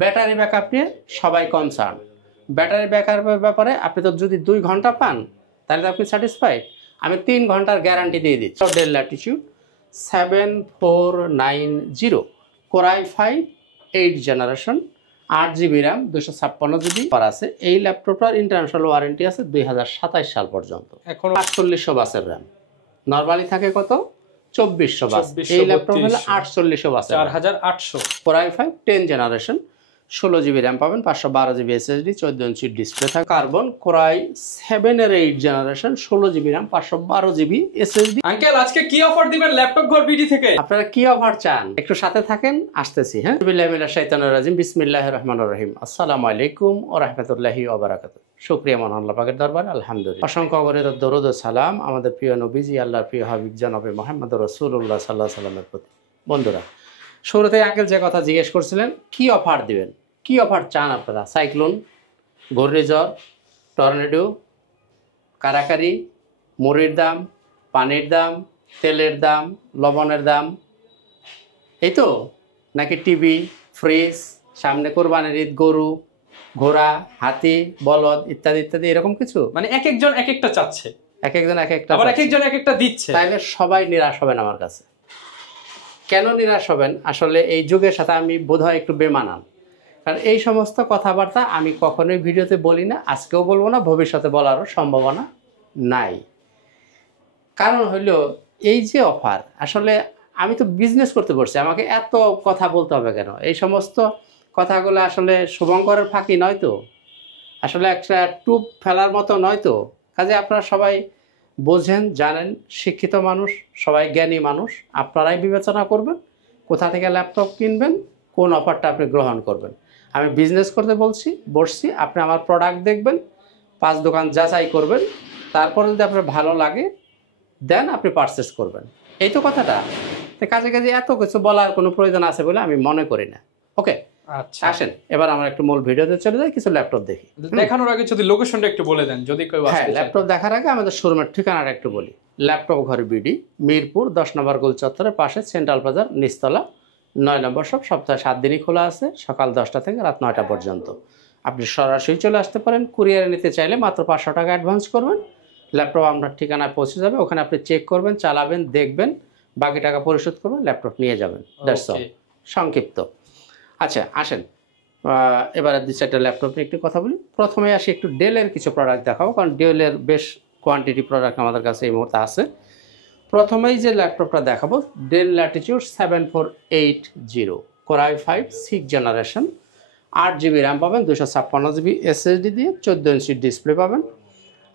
Battery backup নিয়ে সবাই concern. Battery ব্যাকআপের ব্যাপারে আপনি তো যদি 2 ঘন্টা পান তাহলে আপনি স্যাটিসফাইড। আমি 3 ঘন্টার গ্যারান্টি দিয়ে দিচ্ছি। Del Latitude 7490 Core i5 8 generation 8GB RAM 256GB আছে। এই ল্যাপটপটার ইন্টারন্যাশনাল ওয়ারেন্টি আছে 2027 সাল পর্যন্ত। এখন 4800 বাসের র্যাম, নরমালি থাকে কত 2400 বাস, এই ল্যাপটপ হলো 4800 বাসের 4800। Core i5 10 generation 16GB RAM পাবেন, 512GB SSD, 14 ইঞ্চি ডিসপ্লে থাকে। কার্বন Core i7 এর 8 generation 16GB RAM 512GB SSD। Uncle আজকে কি অফার দিবেন ল্যাপটপ ঘর বিডি থেকে? আপনারা কি অফার চান একটু সাথে থাকেন, আসতেছি। হ্যাঁ, বিসমিল্লাহির মিনাশ শাইতানির রাজিম, বিসমিল্লাহির রহমানির রহিম। আসসালামু আলাইকুম ওয়া রাহমাতুল্লাহি ওয়া বারাকাতুহু। শুকরিয়া মহান আল্লাহ পাকের দরবারে আলহামদুলিল্লাহ। অসংখ্য অগণিত দরুদ ও সালাম আমাদের প্রিয় নবীজি আল্লাহর প্রিয় হাবিব জনাবে মুহাম্মদ রাসূলুল্লাহ সাল্লাল্লাহু আলাইহি ওয়াসাল্লামের প্রতি। বন্ধুরা, শুরুতে আঙ্কেল যে কথা জিজ্ঞেস করছিলেন কি অফার দিবেন, কি অফার চান আপনারা? সাইক্লোন, ঘূর্ণিঝড়, টর্নেডো, কারাকারি, মুড়ির দাম, পানির দাম, তেলের দাম, লবণের দাম, এই তো? নাকি টিভি, ফ্রিজ, সামনে কোরবানির ঈদ, গরু, ঘোড়া, হাতি, বলদ ইত্যাদি ইত্যাদি, এরকম কিছু? মানে এক একজন এক একটা চাচ্ছে, এক একজন এক একটা, আবার এক একজন এক একটা দিচ্ছে। তাইলে সবাই নিরাশ হবেন আমার কাছে। কেন নিরাশ হবেন? আসলে এই যুগের সাথে আমি বোধহয় একটু বেমানান, কারণ এই সমস্ত কথাবার্তা আমি কখনোই ভিডিওতে বলি না, আজকেও বলবো না, ভবিষ্যতে বলারও সম্ভাবনা নাই। কারণ হলো এই যে অফার, আসলে আমি তো বিজনেস করতে পারছি, আমাকে এত কথা বলতে হবে কেন? এই সমস্ত কথাগুলো আসলে শুভঙ্করের ফাঁকি নয় তো, আসলে একটা টুপ ফেলার মতো নয় তো। কাজে আপনারা সবাই বোঝেন, জানেন, শিক্ষিত মানুষ, সবাই জ্ঞানী মানুষ, আপনারাই বিবেচনা করবেন কোথা থেকে ল্যাপটপ কিনবেন, কোন অফারটা আপনি গ্রহণ করবেন। আমি বিজনেস করতে বসছি, আপনি আমার প্রোডাক্ট দেখবেন, 5 দোকান যাচাই করবেন, তারপরে যদি আপনার ভালো লাগে দেন আপনি পারচেস করবেন। এই তো কথাটা। তো কাজে কাজে এত কিছু বলার কোনো প্রয়োজন আছে বলে আমি মনে করি না। ওকে, আচ্ছা আসেন এবার আমরা একটু মূল ভিডিওতে চলে যাই, কিছু ল্যাপটপ দেখি। দেখানোর আগে যদি লোকেশনটা একটু বলে দেন, যদি কেউ আসতে চায়। ল্যাপটপ দেখার আগে আমাদের শোরুমের ঠিকানাটা একটু বলি। ল্যাপটপ ঘর বিডি, মিরপুর 10 নম্বর গোল চত্বরের পাশে, সেন্ট্রাল বাজার, নিচতলা, 9 নম্বর শপ। সপ্তাহে 7 দিনই খোলা আছে, সকাল 10টা থেকে রাত 9টা পর্যন্ত। আপনি সরাসরি চলে আসতে পারেন। কুরিয়ারে নিতে চাইলে মাত্র 500 টাকা অ্যাডভান্স করবেন, ল্যাপটপ আপনার ঠিকানায় পৌঁছে যাবে। ওখানে আপনি চেক করবেন, চালাবেন, দেখবেন, বাকি টাকা পরিশোধ করবেন, ল্যাপটপ নিয়ে যাবেন। দ্যাটস অল, সংক্ষিপ্ত। আচ্ছা আসেন এবার 2-4টা ল্যাপটপ নিয়ে একটু কথা বলি। প্রথমে আসি একটু ডেলের কিছু প্রোডাক্ট দেখাবো, কারণ ডেলের বেশ কোয়ান্টিটি প্রোডাক্ট আমাদের কাছে এই মুহূর্তে আছে। প্রথমেই যে ল্যাপটপটা দেখাবো, del Latitude 7480 Core i5 6 generation 8GB RAM পাবেন, 256GB SSD দিয়ে, 14 ইঞ্চি ডিসপ্লে পাবেন।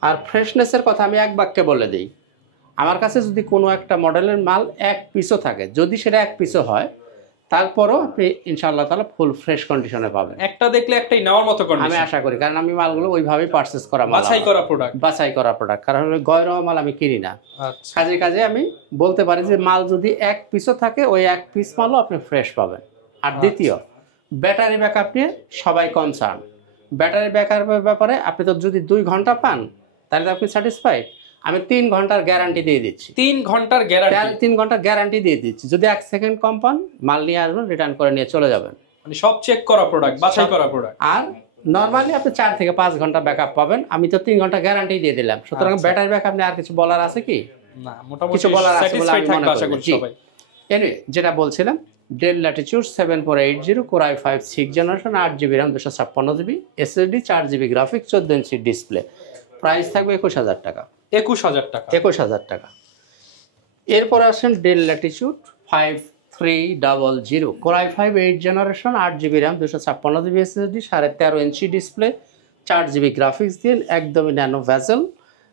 আর ফ্রেশনেসের কথা আমি এক বাক্যে বলে দিই, আমার কাছে যদি কোনো একটা মডেলের মাল এক পিসও থাকে, যদি সেটা এক পিসও হয়, তারপরও আপনি ইনশাআল্লাহ তাআলা ফুল ফ্রেশ কন্ডিশনে পাবেন। একটা দেখলে একটাই নেওয়ার মতো কন্ডিশন আমি আশা করি, কারণ আমি মালগুলো ওইভাবেই পারচেজ করা, বাছাই করা প্রোডাক্ট, কারণ গয়রওয়া মাল আমি কিনি না। কাজে কাজে আমি বলতে পারি যে মাল যদি এক পিসও থাকে, ওই এক পিস মালও আপনি ফ্রেশ পাবেন। আর দ্বিতীয়, ব্যাটারি ব্যাকআপ নিয়ে সবাই কনসার্ন। ব্যাটারি ব্যাকআপের ব্যাপারে আপনি তো যদি 2 ঘন্টা পান তাহলে আপনি স্যাটিসফাইড। আমি 3 ঘন্টার গ্যারান্টি দিয়ে দিচ্ছি। 3 ঘন্টার গ্যারান্টি? 3 ঘন্টার গ্যারান্টি দিয়ে দিচ্ছি। যদি 1 সেকেন্ড কম পান, মাল নিয়ে আসবেন, রিটার্ন করে নিয়ে চলে যাবেন। মানে সব চেক করা প্রোডাক্ট, বাছাই করা প্রোডাক্ট। আর নরমালি আপনি 4 থেকে 5 ঘন্টা ব্যাকআপ পাবেন। আমি তো 3 ঘন্টা গ্যারান্টি দিয়ে দিলাম, সুতরাং ব্যাটারি ব্যাকআপ নিয়ে আর কিছু বলার আছে কি? না, মোটামুটি কিছু বলার আছে বলে আমি মনে আশা করি। সবাই। এনিওয়ে, যেটা বলছিলাম, del Latitude 7480 Core i5 6 generation 8GB RAM 256GB SSD, 4GB graphics, 14 inch display. Price থাকবে 21000 টাকা। 21000 টাকা। 21000 টাকা। এরপর আসেন del Latitude 5300 Core i5 8 generation 8GB RAM 256GB SSD, 13.5 inch display, 4GB graphics দিয়ে, একদমই ন্যানো ভেজেল।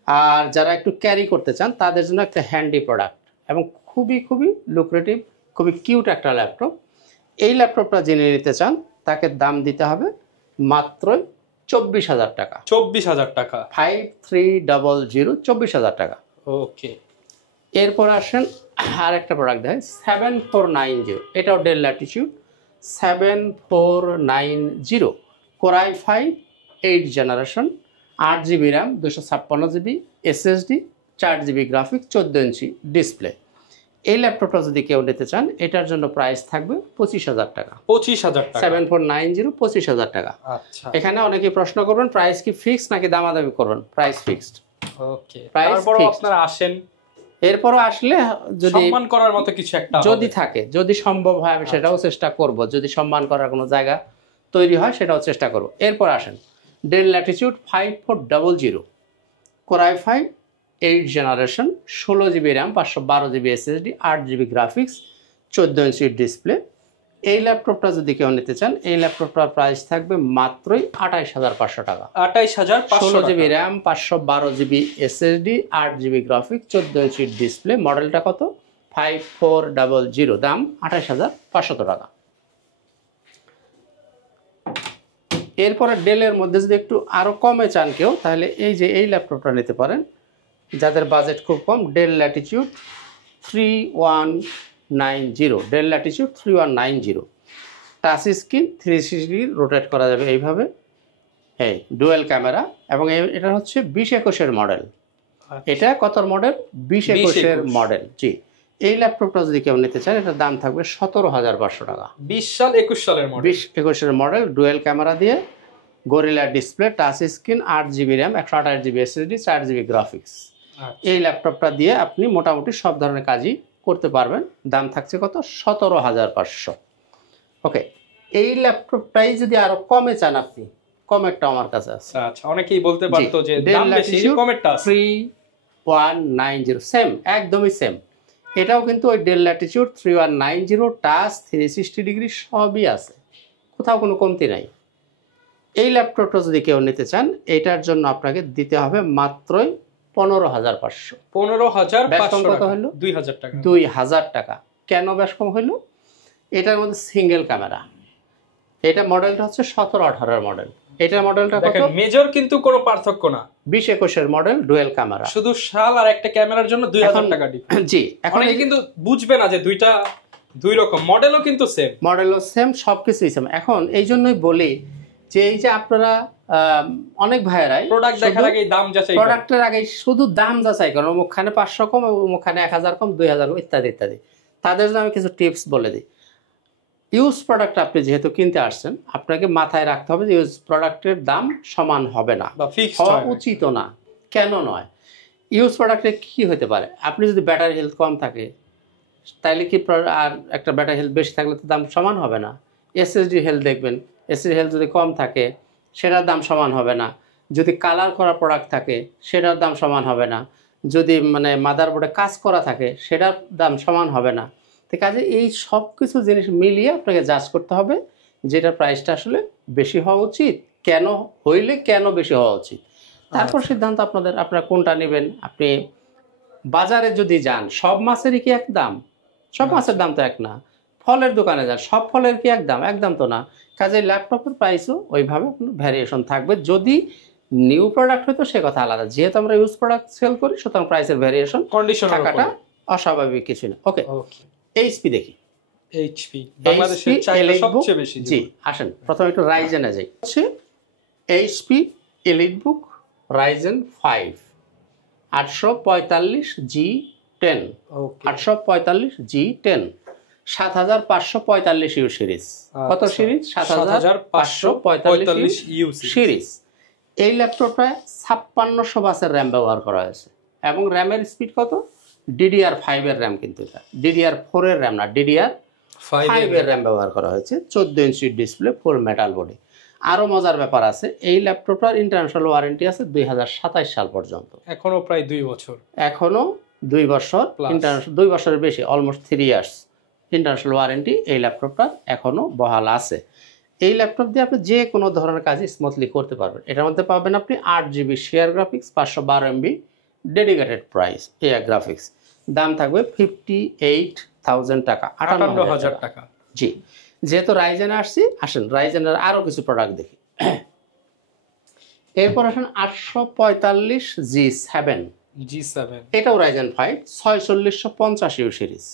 আর যারা একটু ক্যারি করতে চান তাদের জন্য একটা হ্যান্ডি প্রোডাক্ট এবং খুবই খুবই লুক্রেটিভ, খুবই কিউট একটা ল্যাপটপ। এই ল্যাপটপটা যিনি নিতে চান তাকে দাম দিতে হবে মাত্র 24000 টাকা। 24000 টাকা। 5300 24000 টাকা। ওকে, এরপর আসেন আর একটা প্রোডাক্ট দেয় 7490, এটাও del Latitude 7490 Core i5 8 generation 8GB RAM 256GB SSD, 4GB graphics, 14 inch display. এই ল্যাপটপটা যদি কেউ নিতে চান এটার জন্য প্রাইস থাকবে 25,000 টাকা। 25,000 টাকা। 7490 25,000 টাকা। আচ্ছা এখানে অনেকে প্রশ্ন করবেন প্রাইস কি ফিক্সড নাকি দামাদামি করবেন? Price fixed. ওকে, Price তারপর fixed। আপনারা আসেন, এরপরও আসলে যদি সম্মান করার মতো কিছু একটা যদি হবে। থাকে, যদি সম্ভব হয় আমি সেটাও চেষ্টা করব, যদি সম্মান করার কোনো জায়গা তৈরি হয় সেটাও চেষ্টা করব। এরপর আসেন del Latitude 5400 core i 5 8 generation, 16 GB RAM, 512 GB SSD, 8 GB graphics, 14 inch display. এই ল্যাপটপটা যদি কেউ নিতে চান এই ল্যাপটপটার প্রাইস থাকবে মাত্রই 28,500 টাকা। 28,500 16 GB RAM, 512 GB SSD, 8 GB graphics, 14 inch display. মডেলটা কত? 5400, দাম 28,500 টাকা। এরপরে ডেলের মধ্যে যদি একটু আরও কমে চান কেউ তাহলে এই যে এই ল্যাপটপটা নিতে পারেন, যাদের বাজেট খুব কম। Dell latitude 3190, Dell latitude 3190, touch screen, 360 rotate করা যাবে এইভাবে, এই ডুয়েল ক্যামেরা, এবং এটা হচ্ছে 2021-এর মডেল। এটা কতর মডেল? 2021-এর মডেল। জি, এই ল্যাপটপটা যদি কেউ নিতে চান এটার দাম থাকবে 17,500 টাকা। 20 সাল 21 সালের মডেল। 2021-এর মডেল, ডুয়েল ক্যামেরা দিয়ে, gorilla display, touch screen, 8 GB RAM, 128 GB SSD, 4 GB graphics. এই ল্যাপটপটা দিয়ে আপনি মোটামুটি সব ধরনের কাজই করতে পারবেন। দাম থাকছে কত? 17,500। ওকে, এই ল্যাপটপটাই যদি আরো কমে চান আপনি, কমেরটা আমার কাছে আছে। আচ্ছা, অনেকেই বলতে পারতো যে দাম বেশি, কমেরটা আছে 3190, সেম, একদমই সেম। এটাও কিন্তু ওই ডেল ল্যাটিটিউড 3190, টাচ, 360 ডিগ্রি সবই আছে, কোথাও কোনো কমতি নাই। এই ল্যাপটপটা যদি কেউ নিতে চান এটার জন্য আপনাকে দিতে হবে মাত্রই 15,500। 15,500 কত হলো? 2,000 টাকা। 2,000 টাকা। কেন বেশ কম হলো? এটার মধ্যে সিঙ্গেল ক্যামেরা। এটা মডেলটা হচ্ছে 17-18-এর মডেল। এটার মডেলটা কত? দেখেন মেজর কিন্তু কোনো পার্থক্য না, 2021-এর মডেল, ডুয়েল ক্যামেরা। শুধু সাল আর একটা ক্যামেরার জন্য 2,000 টাকা ডিফারেন্স। জি, এখন অনেকে কিন্তু বুঝবে না যে দুইটা দুই রকম, মডেলও কিন্তু সেম, মডেলও সেম, সবকিছুই সেম। এখন এই জন্যই বলি যে এই যে আপনারা অনেক ভাইয়েরাই প্রোডাক্ট দেখার আগে দাম যাচাই করেন, প্রোডাক্টের আগে শুধু দাম যাচাই করেন, অমুকখানে 500 কম, অমুকখানে 1000 কম, 2000 কম, ইত্যাদি ইত্যাদি। তাদের জন্য আমি কিছু টিপস বলে দিই। ইউজ প্রোডাক্ট আপনি যেহেতু কিনতে আসছেন আপনাকে মাথায় রাখতে হবে যে ইউজ প্রোডাক্টের দাম সমান হবে না, বা ফিক্সড হওয়া হয় না। উচিত না। কেন নয়? ইউজ প্রোডাক্টে কি হতে পারে? আপনি যদি ব্যাটারি হেলথ কম থাকে তাইলে কি আর একটা ব্যাটারি হেলথ বেশি থাকলে তো দাম সমান হবে না। এসএসডি হেলথ দেখবেন, এসএসডি হেলথ যদি কম থাকে সেটার দাম সমান হবে না। যদি কালার করা প্রোডাক্ট থাকে সেটার দাম সমান হবে না। যদি মানে মাদারবোর্ডে কাজ করা থাকে সেটার দাম সমান হবে না। তো কাজে এই সব কিছু জিনিস মিলিয়ে আপনাকে জাজ করতে হবে যেটার প্রাইসটা আসলে বেশি হওয়া উচিত, কেন হইলে কেন বেশি হওয়া উচিত, তারপর সিদ্ধান্ত আপনারা কোনটা নেবেন। আপনি বাজারে যদি যান সব মাছেরই কি এক দাম? সব মাছের দাম তো এক না। ফলের দোকানে যান, সব ফলের কি এক দাম? একদম তো না। কাজে ল্যাপটপের প্রাইসও ওইভাবে ভ্যারিয়েশন থাকবে। যদি নিউ প্রোডাক্ট হতো সে কথা আলাদা, যেহেতু আমরা ইউজ প্রোডাক্ট সেল করি সুতরাং প্রাইসের ভ্যারিয়েশন কন্ডিশন থাকাটা অস্বাভাবিক কিছু না। ওকে, এইচপি দেখি। এইচপি বাংলাদেশের চাহিদা সবচেয়ে বেশি। জি, আসেন প্রথমে একটু রাইজেনে যাই। হচ্ছে HP EliteBook Ryzen 5 845G10, 845G10, 7545 you series. কত সিরিজ? 7545 you series. এই ল্যাপটপটা 5600 বাসের র্যাম ব্যবহার করা হয়েছে এবং র্যামের স্পিড কত? DDR5 এর র্যাম, কিন্তু এটা DDR4 এর র্যাম না, DDR5 এর র্যাম ব্যবহার করা হয়েছে। 14 ইঞ্চি ডিসপ্লে, ফুল মেটাল বডি। আরও মজার ব্যাপার আছে, এই ল্যাপটপটার ইন্টারন্যাশনাল ওয়ারেন্টি আছে 2027 সাল পর্যন্ত। এখনো প্রায় 2 বছর। এখনো 2 বছর, ইন্টারন্যাশনাল 2 বছরের বেশি, অলমোস্ট 3 ইয়ার্স ইন্টারন্যাশনাল ওয়ারেন্টি এই ল্যাপটপটার এখনো বহাল আছে। এই ল্যাপটপ দিয়ে আপনি যে কোনো ধরনের কাজই স্মুথলি করতে পারবেন। এটার মধ্যে পাবেন আপনি 8 GB share graphics, 512 MB dedicated price air graphics. দাম থাকবে 58,000 টাকা, 58,000 টাকা। জি, যেহেতু রাইজেনে আসছি, আসেন রাইজেনের আরও কিছু প্রোডাক্ট দেখি। এরপর আসেন 845G7, এটাও রাইজেন 5 4650 ইউ সিরিজ।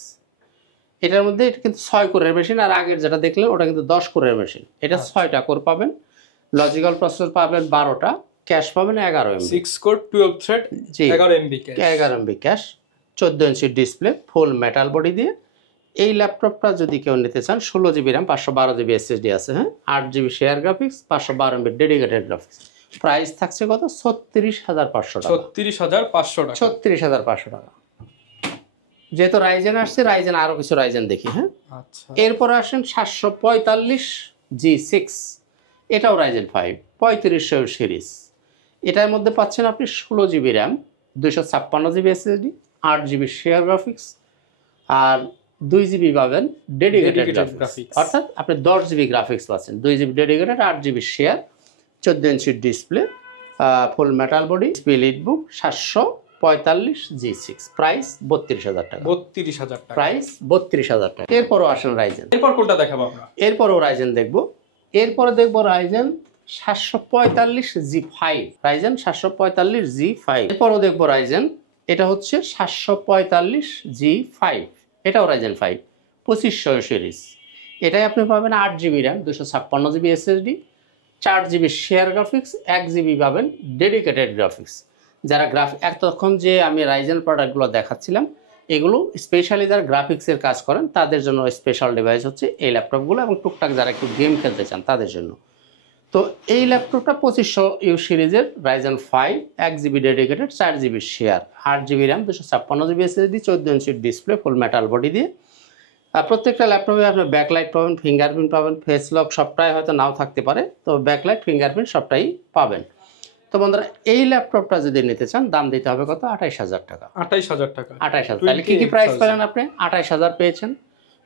এটার মধ্যে এটা কিন্তু 6 কোরের মেশিন, আর আগের যেটা দেখলেন ওটা কিন্তু 10 কোরের মেশিন। এটা 6টা কোর পাবেন, লজিক্যাল প্রসেসর পাবেন 12টা, ক্যাশ পাবেন 11 MB, 6 core 12 thread, 11 MB cash, 11 MB cash, 14 inch display, ফুল মেটাল বডি দিয়ে। এই ল্যাপটপটা যদি কেউ নিতে চান, 16 জিবি র্যাম, 512 জিবি এসএসডি আছে, হ্যাঁ, 8 GB share graphics, 512 MB dedicated graphics. Price থাকছে কত? 36,500 টাকা। 36,500 টাকা। 36,500 টাকা। যেহেতু রাইজেন আসছে, রাইজেন আরও কিছু রাইজেন দেখি, হ্যাঁ। আচ্ছা, এরপর আসেন 745G6, এটাও রাইজেন 5 3500 সিরিজ। এটার মধ্যে পাচ্ছেন আপনি 16 GB RAM, 256 GB SSD, 8 GB share graphics, আর 2 জিবি পাবেন ডেডিকেটেড গ্রাফিক্স। অর্থাৎ আপনি 10 জিবি গ্রাফিক্স পাচ্ছেন, 2 জিবি ডেডিকেটেড, 8 জিবি শেয়ার, 14 ইঞ্চির ডিসপ্লে, ফুল মেটাল বডি, স্পিলিট বুক, 745G6, প্রাইস 32,000 টাকা। 32,000 টাকা প্রাইস 32,000 টাকা। এরপরও আসেন রাইজেন। এরপর কোনটা দেখাবো আমরা? এরপরও রাইজেন দেখবো। এরপরে দেখবো রাইজেন 745G5, রাইজেন 745G5। এরপরও দেখবো রাইজেন, এটা হচ্ছে 745G5, এটাও রাইজেন 5 2500 সিরিজ। এটাই আপনি পাবেন 8 GB RAM, 256 GB SSD, 4 GB share graphics, 1 GB পাবেন ডেডিকেটেড গ্রাফিক্স। যারা এতক্ষণ যে আমি রাইজেন প্রোডাক্টগুলো দেখাচ্ছিলাম, এগুলো স্পেশালি যারা গ্রাফিক্সের কাজ করেন তাদের জন্য স্পেশাল ডিভাইস হচ্ছে এই ল্যাপটপগুলো, এবং টুকটাক যারা একটু গেম খেলতে চান তাদের জন্য। তো এই ল্যাপটপটা 2500 সিরিজের, Ryzen 5, 1 GB dedicated, 4 GB share, 8 GB RAM, 256 GB SSD, 14 ইঞ্চির ডিসপ্লে, ফুল মেটাল বডি দিয়ে। আর প্রত্যেকটা ল্যাপটপে আপনি ব্যাকলাইট পাবেন, ফিঙ্গারপ্রিন্ট পাবেন, ফেস লক সবটাই হয়তো নাও থাকতে পারে, তো ব্যাকলাইট, ফিঙ্গারপ্রিন্ট সবটাই পাবেন। তো বন্ধুরা, এই ল্যাপটপটা যদি নিতে চান, দাম দিতে হবে কত? 28,000 টাকা। 28,000 টাকা। 28,000। তাহলে কি কি প্রাইস পেলেন আপনি? 28,000 পেয়েছেন,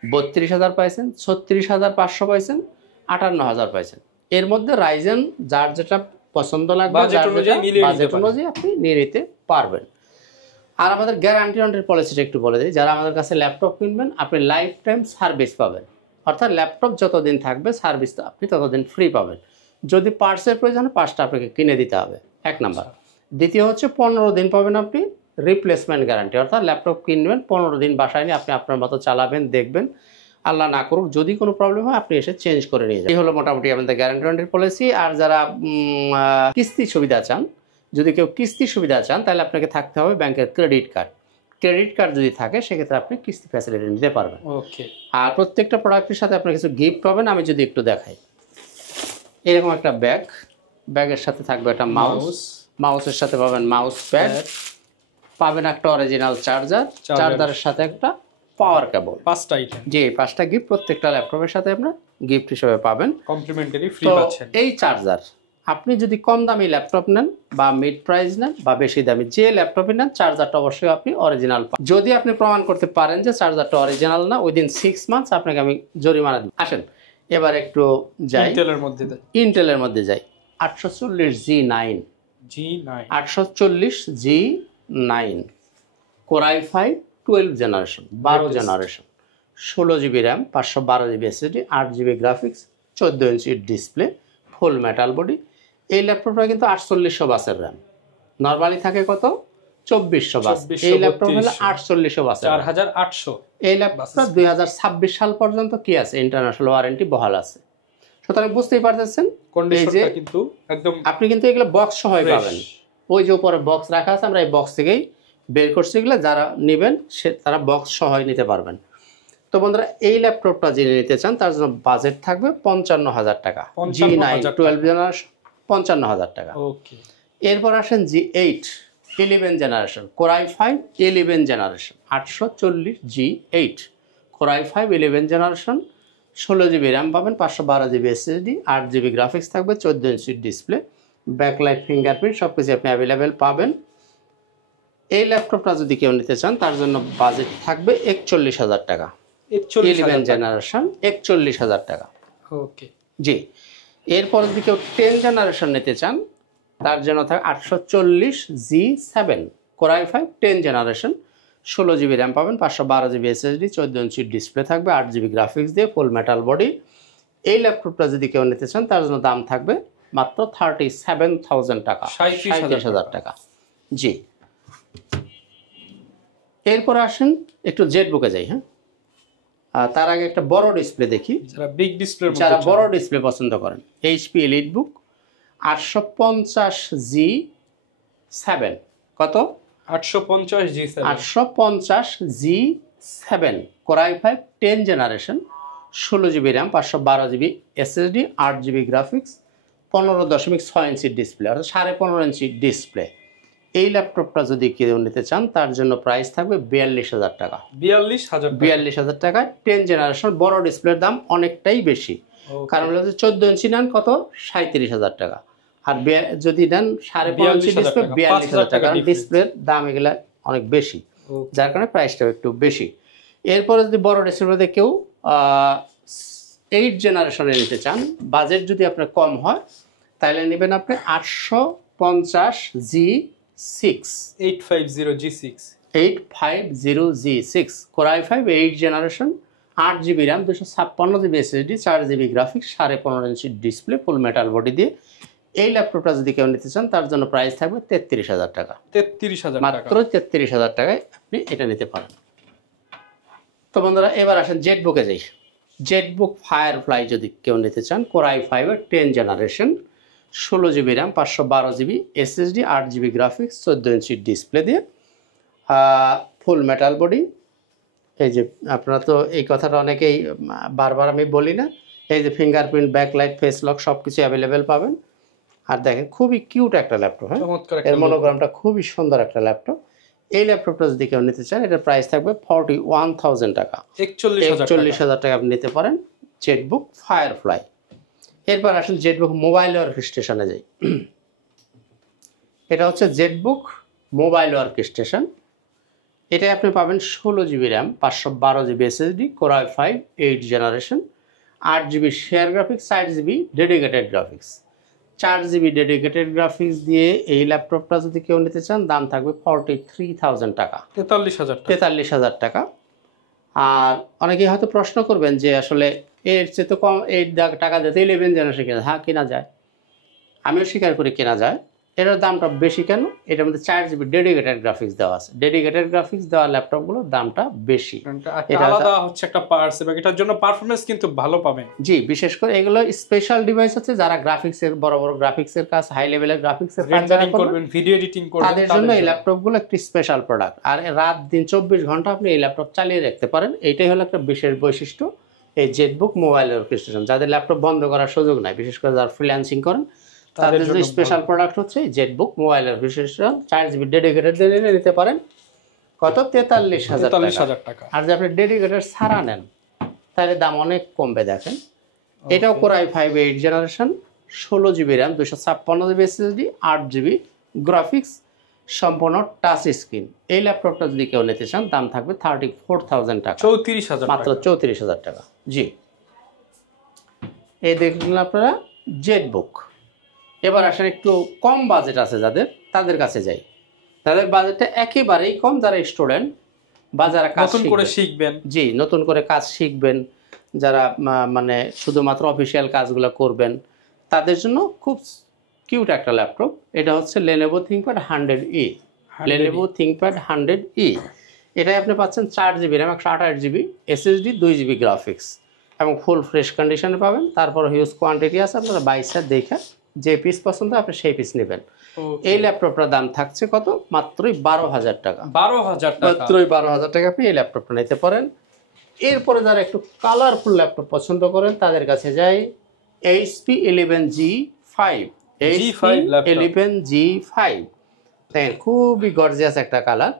32,000 পাইছেন, 36,500 পাইছেন, 58,000 পাইছেন। এর মধ্যে রাইজেন যার যেটা পছন্দ লাগবে, বাজেট অনুযায়ী আপনি নিয়ে নিতে পারবেন। আর আমাদের গ্যারান্টি ওয়ারেন্টির পলিসিটা একটু বলে দিই। যারা আমাদের কাছে ল্যাপটপ কিনবেন, আপনি লাইফ টাইম সার্ভিস পাবেন, অর্থাৎ ল্যাপটপ যতদিন থাকবে সার্ভিস আপনি ততদিন ফ্রি পাবেন। যদি পার্টসের প্রয়োজন হয়, পার্টসটা আপনাকে কিনে দিতে হবে, 1 নাম্বার। দ্বিতীয় হচ্ছে 15 দিন পাবেন আপনি রিপ্লেসমেন্ট গ্যারান্টি, অর্থাৎ ল্যাপটপ কিনবেন, 15 দিন বাসায় নিয়ে আপনি আপনার মতো চালাবেন, দেখবেন, আল্লাহ না করুক যদি কোনো প্রবলেম হয় আপনি এসে চেঞ্জ করে নিয়ে যান। এই হলো মোটামুটি আমাদের গ্যারান্টি ওয়ারেন্টির পলিসি। আর যারা কিস্তি সুবিধা চান, যদি কেউ কিস্তি সুবিধা চান, তাহলে আপনাকে থাকতে হবে ব্যাংকের ক্রেডিট কার্ড। ক্রেডিট কার্ড যদি থাকে সেক্ষেত্রে আপনি কিস্তি ফ্যাসিলিটি নিতে পারবেন। ওকে। আর প্রত্যেকটা প্রোডাক্টের সাথে আপনি কিছু গিফট পাবেন। আমি যদি একটু দেখাই, এরকম একটা ব্যাগের সাথে থাকবে একটা মাউসের সাথে পাবেন মাউস প্যাড, পাবেন একটা অরিজিনাল চার্জারের সাথে একটা পাওয়ার কেবল, 5টা আইটেম। জি, 5টা গিফট প্রত্যেকটা ল্যাপটপের সাথে আপনারা গিফট হিসেবে পাবেন, কমপ্লিমেন্টারি ফ্রি তো পাচ্ছেন। এই চার্জার আপনি যদি কম দামি ল্যাপটপ নেন বা মিড প্রাইস নেন বা বেশি দামি যে ল্যাপটপই নেন, চার্জারটা অবশ্যই আপনি অরিজিনাল পাবেন। যদি আপনি প্রমাণ করতে পারেন যে চার্জারটা অরিজিনাল না, উইদিন 6 মান্থস আপনাকে আমি জরিমানা দিব। আসেন এবার একটু যাই ইন্টেলের মধ্যে যাই। 840G9, 840G9 core i5 12 generation, 12 generation, 16 GB RAM, 512 GB SSD, 8 GB graphics, 14 ইঞ্চির ডিসপ্লে, ফুল মেটাল বডি। এই ল্যাপটপটা কিন্তু 4800 বাসের র্যাম, নর্মালি থাকে কত? 2400 বাস। এই ল্যাপটপ হলো 4800 বাসের, 4800। এই ল্যাপটপটা 2026 সাল পর্যন্ত কি আছে, ইন্টারন্যাশনাল ওয়ারেন্টি বহাল আছে। সুতরাং বুঝতেই পারতেছেন, কন্ডিশনটা কিন্তু একদম, আপনি কিন্তু এগুলো বক্স সহ পাবেন। ওই যে উপরে বক্স রাখা আছে, আমরা এই বক্স থেকেই বের করছি, এগুলো যারা নেবেন তারা বক্স সহ নিতে পারবেন। তো বন্ধুরা, এই ল্যাপটপটা যিনি নিতে চান তার জন্য বাজেট থাকবে 55,000 টাকা। G9 12 জেনারেশন, 55,000 টাকা। ওকে। এরপর আসেন G8 11 generation, core i5 11 generation, 840G8 core i5 11 generation, 16 GB RAM পাবেন, 512 জিবি এসএসডি, 8 জিবি গ্রাফিক্স থাকবে, 14 ইঞ্চির ডিসপ্লে, ব্যাকলাইট, ফিঙ্গারপ্রিন্ট সব কিছু আপনি অ্যাভেলেবেল পাবেন। এই ল্যাপটপটা যদি কেউ নিতে চান তার জন্য বাজেট থাকবে 41,000 টাকা। 11 জেনারেশন 41,000 টাকা। ওকে, জি। এরপর যদি কেউ 10 জেনারেশন নিতে চান তার জন্য থাকে 840G7 core i5 10 generation, 16 GB RAM পাবেন, 512 জিবি এসএসডি, 14 ইঞ্চির ডিসপ্লে থাকবে, 8 জিবি গ্রাফিক্স দিয়ে, ফুল মেটাল বডি। এই ল্যাপটপটা যদি কেউ নিতে চান তার জন্য দাম থাকবে মাত্র 37,000 টাকা, 37,000 টাকা। জি। এরপর আসেন একটু জেট বুকে যাই। হ্যাঁ, তার আগে একটা বড় ডিসপ্লে দেখি। যারা বড় ডিসপ্লে পছন্দ করেন, HP EliteBook 850G7 কত? 850G7 850G7 core i 5 10 generation, 16 GB RAM, 512 GB SSD, 8 GB graphics, 15.6 inch display অর্থাৎ 15.5 ইঞ্চি ডিসপ্লে। এই ল্যাপটপটা যদি কেউ নিতে চান তার জন্য প্রাইস থাকবে 42,000 টাকা। 42,000 টাকায় 10 জেনারেশন বড় ডিসপ্লের দাম অনেকটাই বেশি, কারণ হলো 14 ইঞ্চি নেন কত 37,000 টাকা, আর যদি নেন 5.5 ইঞ্চি ডিসপ্লে 42,000 টাকা। ডিসপ্লের দাম এগুলা অনেক বেশি, যার কারণে প্রাইসটাও একটু বেশি। এরপরে যদি বড় ডিসপ্লের মধ্যে কেউ 8 জেনারেশনে নিতে চান, বাজেট যদি আপনার কম হয় তাহলে নেবেন আপনি 850G6 850G6 core i 5 8 generation, 8 GB RAM, 256 GB SSD, 4 GB graphics, 15.5 inch display, ফুল মেটাল বডি দিয়ে। এই ল্যাপটপটা যদি কেউ নিতে চান তার জন্য প্রাইস থাকবে 33,000 টাকা। 33,000 মাত্র 33,000 টাকায় আপনি এটা নিতে পারেন। তো বন্ধুরা এবার আসেন জেটবুকে যাই। জেটবুক ফায়ারফ্লাই যদি কেউ নিতে চান, core i 5 10 generation, 16 GB RAM, 512 GB SSD, 8 GB graphics, 14 inch display দিয়ে, ফুল মেটাল বডি। এই যে আপনারা তো এই কথাটা অনেকেই বারবার আমি বলি না, এই যে ফিঙ্গারপ্রিন্ট, ব্যাকলাইট, ফেস লক সব কিছু অ্যাভেলেবেল পাবেন। আর দেখেন খুবই কিউট একটা ল্যাপটপ, হ্যাঁ এর মনোগ্রামটা খুবই সুন্দর একটা ল্যাপটপ। এই ল্যাপটপটা যদি কেউ নিতে চান এটার প্রাইস থাকবে 41,000 টাকা। 41,000 টাকা আপনি নিতে পারেন জেটবুক ফায়ারফ্লাই। এরপর আসেন জেটবুক মোবাইল ওয়ার্ক স্টেশনে যাই। এটা হচ্ছে জেটবুক মোবাইল ওয়ার্ক স্টেশন। এটাই আপনি পাবেন 16 GB RAM, 512 GB SSD, core i 5 8 generation, 8 GB share graphics, 8 GB dedicated graphics. 4 GB dedicated graphics দিয়ে এই ল্যাপটপটা যদি কেউ নিতে চান দাম থাকবে 43,000 টাকা। 43,000 টাকা। আর অনেকেই হয়তো প্রশ্ন করবেন যে আসলে এর চেয়ে তো কম, এই টাকা দিতে 11 জেনারেশন কেনা, হ্যাঁ কেনা যায়, আমিও স্বীকার করি কেনা যায়। এটার দামটা বেশি কেন? এটার মধ্যে 4 GB ডেডিকেটেড গ্রাফিক্স দেওয়া আছে। ডেডিকেটেড গ্রাফিক্স দেওয়া ল্যাপটপগুলোর দামটা বেশি, এটা আলাদা হচ্ছে একটা পার্টস, এবং এটার জন্য পারফরম্যান্স কিন্তু ভালো পাবেন। জি, বিশেষ করে এগুলো স্পেশাল ডিভাইস হচ্ছে যারা গ্রাফিক্সের বড় বড় গ্রাফিক্সের কাজ, হাই লেভেলের গ্রাফিক্সের কাজ যারা করবেন, ভিডিও এডিটিং করবেন, তাদের জন্য এই ল্যাপটপগুলো একটি স্পেশাল প্রোডাক্ট। আর রাত দিন 24 ঘন্টা আপনি এই ল্যাপটপ চালিয়ে রাখতে পারেন। এইটাই হলো একটা বিশেষ বৈশিষ্ট্য এই জেটবুক মোবাইল ওয়ার্ক স্টেশন। যাদের ল্যাপটপ বন্ধ করার সুযোগ নাই, বিশেষ করে যারা ফ্রিল্যান্সিং করেন, তাদের জন্য স্পেশাল প্রোডাক্ট হচ্ছে Jetbook mobile work station. 4 GB dedicated দিয়ে নিতে পারেন কত 43,000 টাকা। আর যদি আপনি ডেডিকেটেড ছাড়া নেন তাহলে দাম অনেক কমবে। দেখেন এটাও core i 5 8 generation, 16 GB RAM, 256 GB SSD, 8 GB graphics, সম্পূর্ণ টাচ স্ক্রিন। এই ল্যাপটপটা যদি কেউ নিতে চান দাম থাকবে 34,000 টাকা। 34,000 মাত্র 34,000 টাকা। জি, এই দেখলেন আপনারা জেটবুক। এবার আসেন একটু কম বাজেট আছে যাদের, তাদের কাছে যাই। তাদের বাজেটটা একেবারেই কম, যারা স্টুডেন্ট বা যারা কাজ নতুন করে শিখবেন, জি নতুন করে কাজ শিখবেন, যারা মানে শুধুমাত্র অফিসিয়াল কাজগুলো করবেন, তাদের জন্য খুব কিউট একটা ল্যাপটপ। এটা হচ্ছে Lenovo ThinkPad 100E। Lenovo ThinkPad 100E এটাই আপনি পাচ্ছেন 4 GB RAM, 128 GB SSD, 2 GB graphics এবং ফুল ফ্রেশ কন্ডিশনে পাবেন। তারপর হিউজ কোয়ান্টিটি আছে, আপনারা বাইসা দেখে যে পিস পছন্দ আপনি সেই পিস নেবেন। এই ল্যাপটপটার দাম থাকছে কত? মাত্রই 12,000 টাকা। 12,000 টাকা, মাত্রই 12,000 টাকা আপনি এই ল্যাপটপটা নিতে পারেন। এরপরে যারা একটু কালারফুল ল্যাপটপ পছন্দ করেন তাদের কাছে যাই HP 11G5। HP11G5 দেখেন খুবই গর্জিয়াস একটা কালার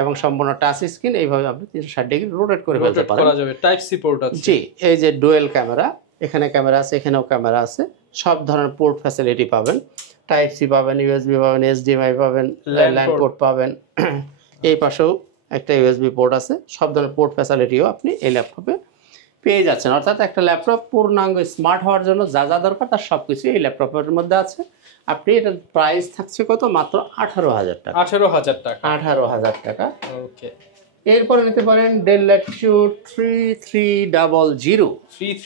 এবং সম্পূর্ণ টাচ স্ক্রিন। এইভাবে আপনি 360 ডিগ্রি রোটেট করে ফেলতে পারেন। টাইপ সি পোর্ট আছে। জি, এই যে ডুয়েল ক্যামেরা, এখানে ক্যামেরা আছে, এখানেও ক্যামেরা আছে, সব ধরনের পোর্ট ফ্যাসিলিটি পাবেন। টাইপ সি পাবেন, USB পাবেন, HDMI পাবেন, ল্যান্ড পোর্ট পাবেন। এই পাশেও একটা USB পোর্ট আছে। সব ধরনের পোর্ট ফ্যাসিলিটিও আপনি এই ল্যাপটপে পেয়ে যাচ্ছেন। অর্থাৎ একটা ল্যাপটপ পূর্ণাঙ্গ স্মার্ট হওয়ার জন্য যা যা দরকার তার সব কিছু এই ল্যাপটপের মধ্যে আছে। আপনি এটার প্রাইস থাকছে কত? মাত্র 18,000 টাকা। 18,000 টাকা। 18,000 টাকা। ওকে। এরপরে নিতে পারেন Dell Latitude 3300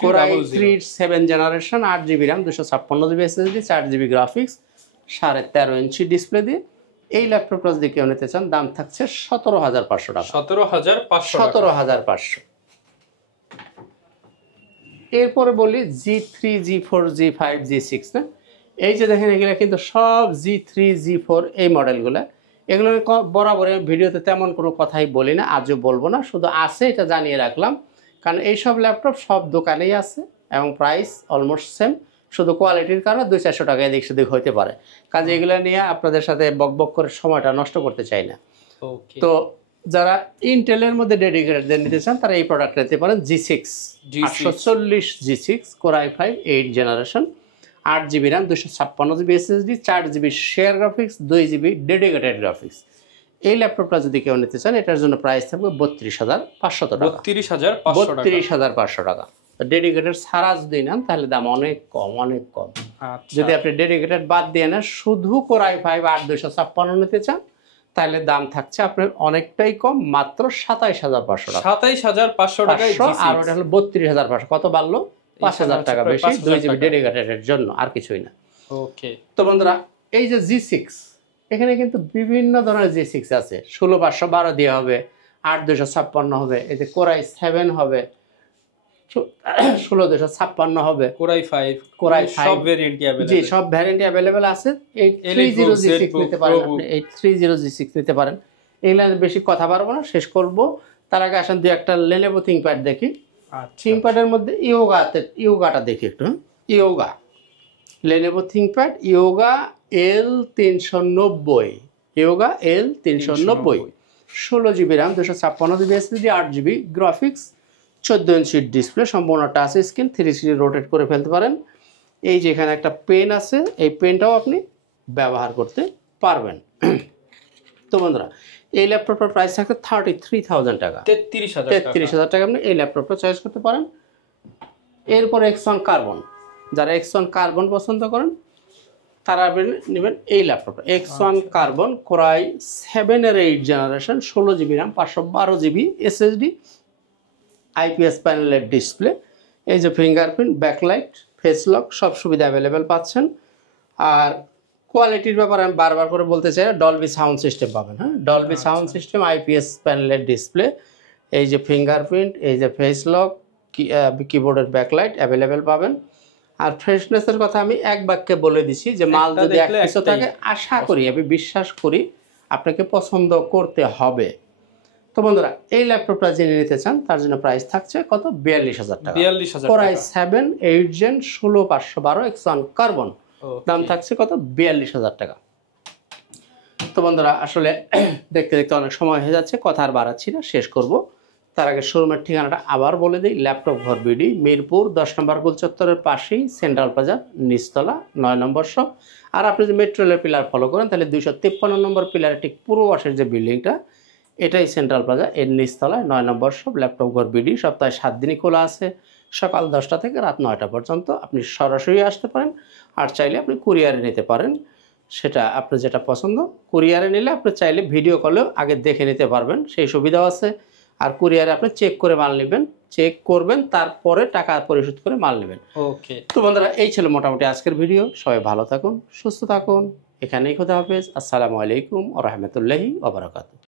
core i 3 7 generation, 8 GB RAM, 256 GB SSD, 4 GB graphics, 13.5 inch display দিয়ে। এই ল্যাপটপটা যদি কেউ নিতে চান দাম থাকছে 17,500 টাকা। 17,500। এরপরে বলি G3 G4 G5 G6 না, এই যে দেখেন এগুলো কিন্তু সব G3 G4 এই মডেলগুলো। এগুলো বরাবর ভিডিওতে তেমন কোনো কথাই বলি না, আজও বলবো না, শুধু আছে এটা জানিয়ে রাখলাম। কারণ এইসব ল্যাপটপ সব দোকানেই আছে এবং প্রাইস অলমোস্ট সেম, শুধু কোয়ালিটির কারণে 200-400 টাকা এদিক সেদিক হইতে পারে। কাজে এগুলো নিয়ে আপনাদের সাথে বকবক করে সময়টা নষ্ট করতে চাই না। ওকে, তো যারা ইন্টেলের মধ্যে ডেডিকেটেড নিতে চান তারা এই প্রোডাক্ট নিতে পারেন। G6 840 G6 Core i5 8 generation, 8GB RAM, 256GB SSD, 4GB share graphics, 2GB dedicated graphics. এই ল্যাপটপটা যদি কেউ নিতে চান এটার জন্য প্রাইস থাকবে 32,500 টাকা। 32,500 টাকা। ডেডিকেটেড ছাড়া যদি নেন তাহলে দাম অনেক কম, অনেক কম। যদি আপনি ডেডিকেটেড বাদ দিয়ে নেন শুধু Core i5 8256 নিতে চান তাহলে দাম থাকছে আপনার অনেকটাই কম, মাত্র 27,500 টাকা। 27,500 টাকায় আর ওটা হলো 32,500। কত বাড়লো? 5,000 টাকা বেশি, 2GB ডেডিকেটেডের জন্য, আর কিছুই না। ওকে, তো বন্ধুরা এই যে G6, এখানে কিন্তু বিভিন্ন ধরনের G6 আছে। 16,512 দিয়ে হবে, 8,256 হবে, এই যে Core i7 হবে, 16,256 হবে, Core i5 সব ভেরিয়েন্টই अवेलेबल। জি, সব ভ্যারিয়েন্টই अवेलेबल আছে। 830 G6 নিতে পারেন আপনি, 830 G6 নিতে পারেন। এগুলা বেশি কথা পারবো না, শেষ করব। তার আগে আসেন দুই একটা Lenovo ThinkPad দেখি। ThinkPad-এর মধ্যে ইয়োগাটা দেখি একটু। Yoga, Lenovo ThinkPad yoga L390, yoga L390, 16GB RAM, 256GB SSD, 8GB graphics, 14 ইঞ্চির ডিসপ্লে, সম্পূর্ণ টাচ স্ক্রিন, 360 রোটেট করে ফেলতে পারেন। এই যে এখানে একটা পেন আছে, এই পেনটাও আপনি ব্যবহার করতে পারবেন। তো বন্ধুরা এই ল্যাপটপটার প্রাইস থাকে 33,000 টাকা, 33,000 টাকা আপনি এই ল্যাপটপটা চয়েস করতে পারেন। এরপর X1 কার্বন, যারা X1 কার্বন পছন্দ করেন তারা নেবেন এই ল্যাপটপটা। X1 কার্বন Core i7 এর 8 generation, 16GB RAM, 512GB SSD, IPS প্যানেলের ডিসপ্লে, এই যে ফিঙ্গারপ্রিন্ট, ব্যাকলাইট, ফেস লক, সব সুবিধা অ্যাভেলেবেল পাচ্ছেন। আর কোয়ালিটির ব্যাপারে আমি বারবার করে বলতে চাই, ডলবি সাউন্ড সিস্টেম পাবেন। হ্যাঁ, ডলবি সাউন্ড সিস্টেম, IPS প্যানেলের ডিসপ্লে, এই যে ফিঙ্গারপ্রিন্ট, এই যে ফেস লক, কিবোর্ডের ব্যাকলাইট অ্যাভেলেবেল পাবেন। আর ফ্রেশনেসের কথা আমি এক বাক্যে বলে দিছি যে মাল যদি এক কিছু থাকে, আশা করি, আমি বিশ্বাস করি আপনাকে পছন্দ করতে হবে। তো বন্ধুরা এই ল্যাপটপটা জেনে নিতে চান তার জন্য প্রাইস থাকছে কত? 42,000 টাকা। 42,000 Core i7 8 Gen 16,512 X1 carbon, দাম থাকছে কত? 42,000 টাকা। তো বন্ধুরা আসলে দেখতে দেখতে অনেক সময় হয়ে যাচ্ছে, কথা আর বাড়াচ্ছি না, শেষ করব। তার আগে শোরুমের ঠিকানাটা আবার বলে দিই। ল্যাপটপ ঘর বিডি, মিরপুর 10 নম্বর গোল চত্বরের পাশেই সেন্ট্রাল প্লাজার নিচতলা 9 নম্বর শপ। আর আপনি যদি মেট্রো রেলের পিলার ফলো করেন তাহলে 253 নম্বর পিলারের ঠিক পূর্ব পাশের যে বিল্ডিংটা, এটাই সেন্ট্রাল প্লাজা, এর নিচতলায় 9 নম্বর শপ। ল্যাপটপ ঘর বিডি সপ্তাহে 7 দিনই খোলা আছে, সকাল 10টা থেকে রাত 9টা পর্যন্ত। আপনি সরাসরি আসতে পারেন, আর চাইলে আপনি কুরিয়ারে নিতে পারেন, সেটা আপনার যেটা পছন্দ। কুরিয়ারে নিলে আপনি চাইলে ভিডিও কলেও আগে দেখে নিতে পারবেন, সেই সুবিধাও আছে। আর কুরিয়ারে আপনি চেক করে মাল নেবেন, চেক করবেন, তারপরে টাকা পরিশোধ করে মাল নেবেন। ওকে, তো বন্ধুরা এই ছিল মোটামুটি আজকের ভিডিও। সবাই ভালো থাকুন, সুস্থ থাকুন, এখানেই খোদা হাফেজ। আসসালামু আলাইকুম ওয়া রাহমাতুল্লাহি ওয়া বারাকাতুহু।